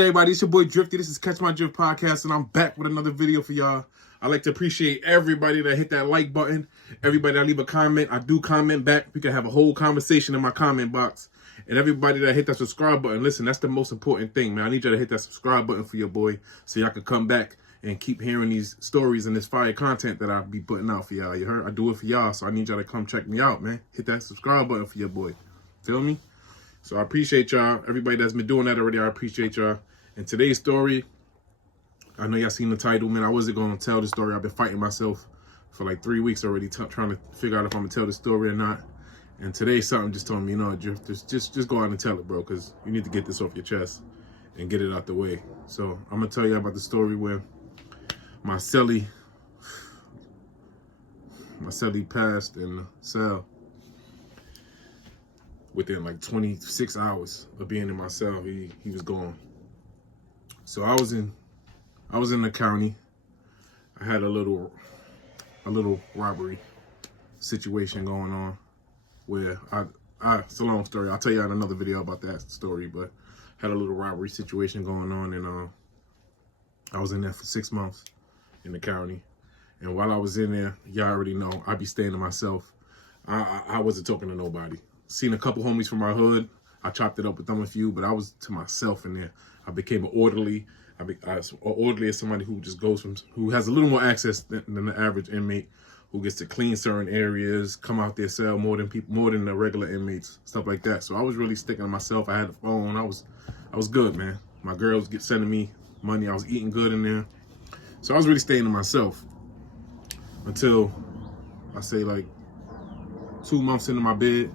good, everybody? It's your boy Drifty. This is Catch My Drift Podcast, and I'm back with another video for y'all. I'd like to appreciate everybody that hit that like button, everybody that leave a comment. I do comment back. We can have a whole conversation in my comment box. And everybody that hit that subscribe button, listen, that's the most important thing, man. I need y'all to hit that subscribe button for your boy so y'all can come back and keep hearing these stories and this fire content that I'll be putting out for y'all. You heard? I do it for y'all, so I need y'all to come check me out, man. Hit that subscribe button for your boy. Feel me? So I appreciate y'all. Everybody that's been doing that already, I appreciate y'all. And today's story, I know y'all seen the title, man. I wasn't going to tell the story. I've been fighting myself for like 3 weeks already, trying to figure out if I'm going to tell the story or not. And today something just told me, you know, just go out and tell it, bro, because you need to get this off your chest and get it out the way. So I'm going to tell you about the story where my Celly passed in the cell within like 26 hours of being in my cell. He was gone. So I was in the county. I had a little robbery situation going on where it's a long story. I'll tell you in another video about that story, but had a little robbery situation going on, and I was in there for 6 months in the county. And while I was in there, y'all already know, I be staying to myself. I wasn't talking to nobody. Seen a couple homies from my hood. I chopped it up with them a few, but I was to myself in there. I became an orderly. An orderly is somebody who just who has a little more access than the average inmate, who gets to clean certain areas, come out their cell more than the regular inmates, stuff like that. So I was really sticking to myself. I had a phone. I was good, man. My girls sending me money. I was eating good in there. So I was really staying to myself until I say like 2 months into my bed.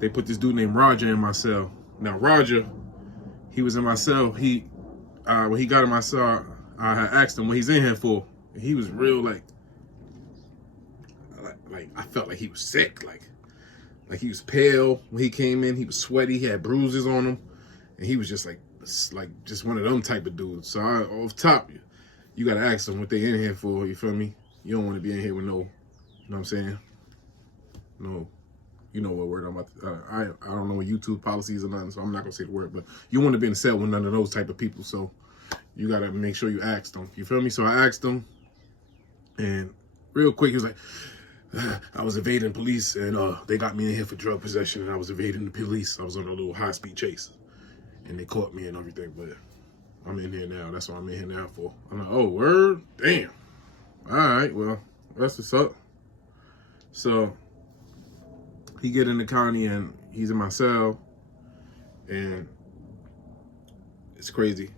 They put this dude named Roger in my cell. Now, Roger, he was in my cell. When he got in my cell, I had asked him what he's in here for. And he was real like I felt like he was sick. Like he was pale when he came in. He was sweaty. He had bruises on him. And he was just like just one of them type of dudes. So off top, you got to ask them what they in here for. You feel me? You don't want to be in here with no, you know what I'm saying? No. You know what word I'm about to, I don't know what YouTube policies or nothing, so I'm not going to say the word, but you want to be in a cell with none of those type of people, so you got to make sure you ask them. You feel me? So I asked them, and real quick, he was like, I was evading police, and they got me in here for drug possession, and I was evading the police. I was on a little high-speed chase, and they caught me and everything, but I'm in here now. That's what I'm in here now for. I'm like, oh, word? Damn. All right, well, that's what's up. So he get in the county and he's in my cell, and it's crazy.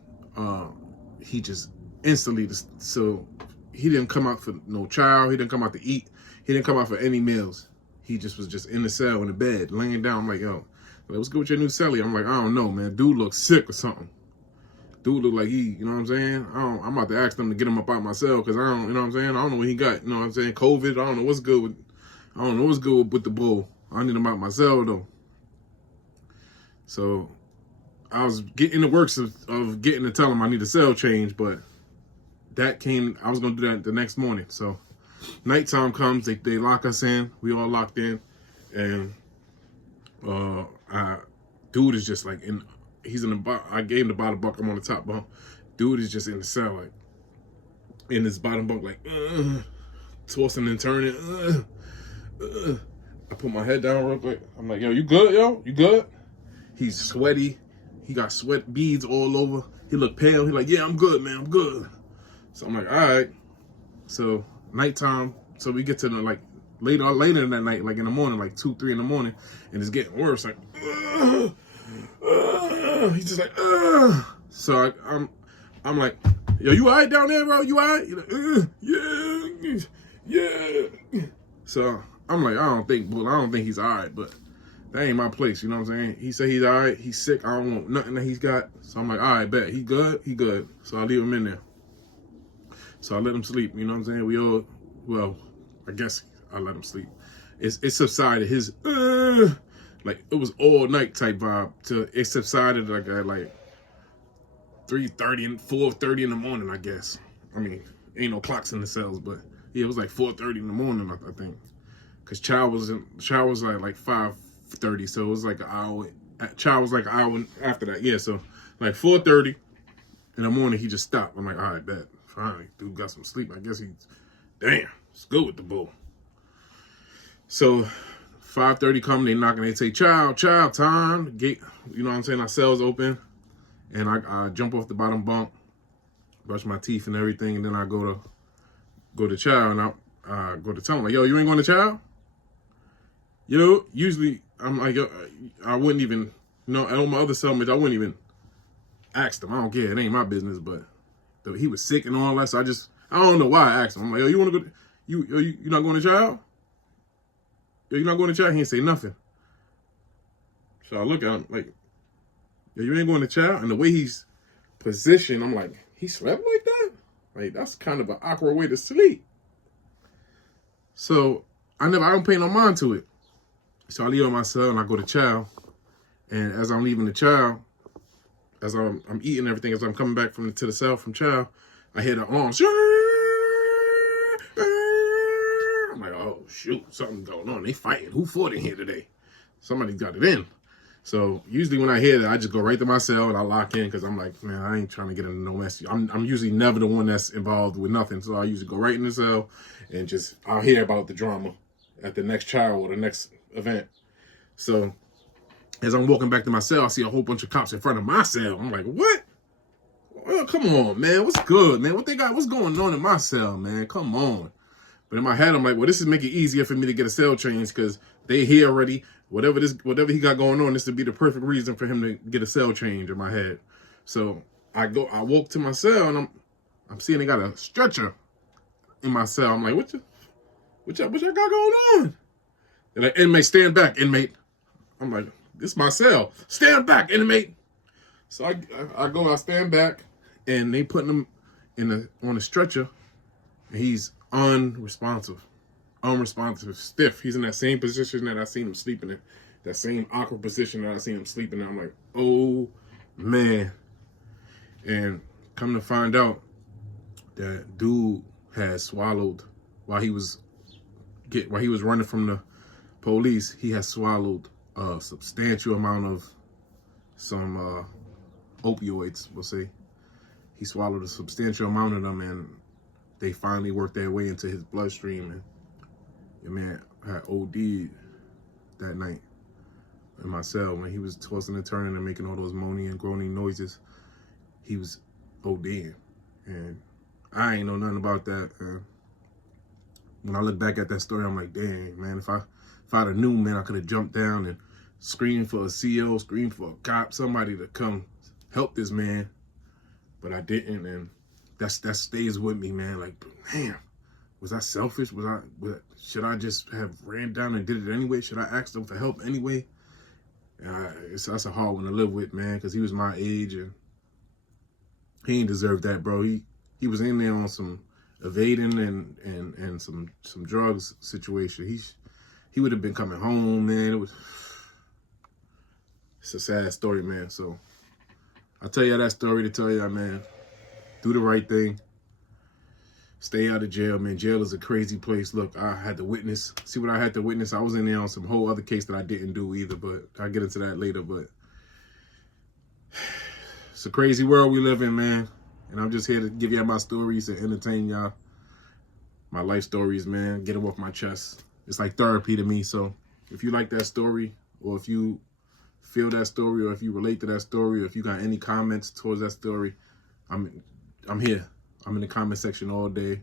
He just instantly, so he didn't come out for no chow. He didn't come out to eat. He didn't come out for any meals. He just was just in the cell in the bed, laying down. I'm like, yo, what's good with your new Celly? I'm like, I don't know, man. Dude looks sick or something. Dude look like you know what I'm saying? I'm about to ask them to get him up out my cell because I don't, you know what I'm saying? I don't know what he got, you know what I'm saying? COVID, I don't know what's good with the bull. I need him out myself though. So I was getting the works of getting to tell him I need a cell change, but that came, I was gonna do that the next morning. So nighttime comes, they lock us in, we all locked in, and dude is just like he's in the I gave him the bottom bunk, I'm on the top bunk. Dude is just in the cell, like in this bottom bunk, like tossing and turning. I put my head down real quick. I'm like, yo, you good, yo? You good? He's sweaty. He got sweat beads all over. He looked pale. He like, yeah, I'm good, man. I'm good. So I'm like, all right. So nighttime. So we get to the, like later in that night, like in the morning, like 2, 3 in the morning, and it's getting worse. Like, he's just like, So I'm like, yo, you all right down there, bro? You all right? He's like, yeah. So I'm like, I don't think he's all right, but that ain't my place, you know what I'm saying? He said he's all right, he's sick, I don't want nothing that he's got. So I'm like, all right, bet, he good? He good. So I leave him in there. So I let him sleep, you know what I'm saying? Well, I guess I let him sleep. It subsided, his, like, it was all night type vibe. It subsided like at like 3:30 and 4:30 in the morning, I guess. I mean, ain't no clocks in the cells, but yeah, it was like 4:30 in the morning, I think. Cause chow was like 5:30, so it was like an hour. Chow was like an hour after that. Yeah, so like 4:30, In the morning, he just stopped. I'm like, all right, bet. Finally, dude got some sleep. I guess damn, it's good with the bull. So 5:30 come, they knocking, they say, child, time. Gate, you know what I'm saying? Our cell's open. And I jump off the bottom bunk, brush my teeth and everything, and then I go to chow, and I go to tell him, like, yo, you ain't going to chow? Yo, usually I'm like, yo, I wouldn't even, on my other cellmates, I wouldn't even ask them. I don't care, it ain't my business, but he was sick and all that, so I don't know why I asked him. I'm like, yo, you want to go, you not going to chow? Yo, you not going to chow? He ain't say nothing. So I look at him like, yo, you ain't going to chow? And the way he's positioned, I'm like, he slept like that? Like, that's kind of an awkward way to sleep. So I don't pay no mind to it. So I leave on my cell and I go to chow. And as I'm leaving the chow, as I'm eating everything, as I'm coming back to the cell from chow, I hear the alarm. I'm like, oh shoot, something's going on. They fighting. Who fought in here today? Somebody got it in. So usually when I hear that, I just go right to my cell and I lock in, because I'm like, man, I ain't trying to get into no mess. I'm usually never the one that's involved with nothing. So I usually go right in the cell and I'll hear about the drama at the next trial or the next event. So as I'm walking back to my cell, I see a whole bunch of cops in front of my cell. I'm like, what? Well, come on, man. What's good, man? What's going on in my cell, man? Come on. But in my head, I'm like, well, this is make it easier for me to get a cell change, because they here already. Whatever he got going on, this would be the perfect reason for him to get a cell change in my head. So I walk to my cell, and I'm seeing they got a stretcher in my cell. I'm like, what y'all got going on? They're like, inmate, stand back, inmate. I'm like, this is my cell. Stand back, inmate. So I stand back, and they putting him on a stretcher, and he's unresponsive, stiff. He's in that same position that I seen him sleeping in, that same awkward position that I seen him sleeping in. I'm like, oh man. And come to find out, that dude had swallowed while he was running from the police. He had swallowed a substantial amount of some opioids, we'll say. He swallowed a substantial amount of them, and they finally worked their way into his bloodstream, and your man had OD'd that night in my cell. When he was tossing and turning and making all those moaning and groaning noises, he was OD'ing. And I ain't know nothing about that. When I look back at that story, I'm like, dang, man, if I'd have knew, man, I could have jumped down and screamed for a CO, screamed for a cop, somebody to come help this man. But I didn't, and that stays with me, man. Like, man, was I selfish? Should I just have ran down and did it anyway? Should I ask them for help anyway? That's a hard one to live with, man, because he was my age, and he ain't deserve that, bro. He was in there on some evading and some drugs situation. He would have been coming home, man. It's a sad story, man. So I tell you that story to tell you, man, do the right thing. Stay out of jail, man. Jail is a crazy place. Look, I had to witness. See what I had to witness? I was in there on some whole other case that I didn't do either, but I'll get into that later. But it's a crazy world we live in, man. And I'm just here to give y'all my stories and entertain y'all. My life stories, man. Get them off my chest. It's like therapy to me. So if you like that story, or if you feel that story, or if you relate to that story, or if you got any comments towards that story, I'm here. I'm in the comment section all day.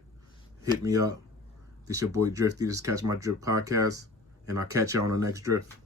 Hit me up. This your boy Drifty. This is Catch My Drift podcast, and I'll catch you on the next drift.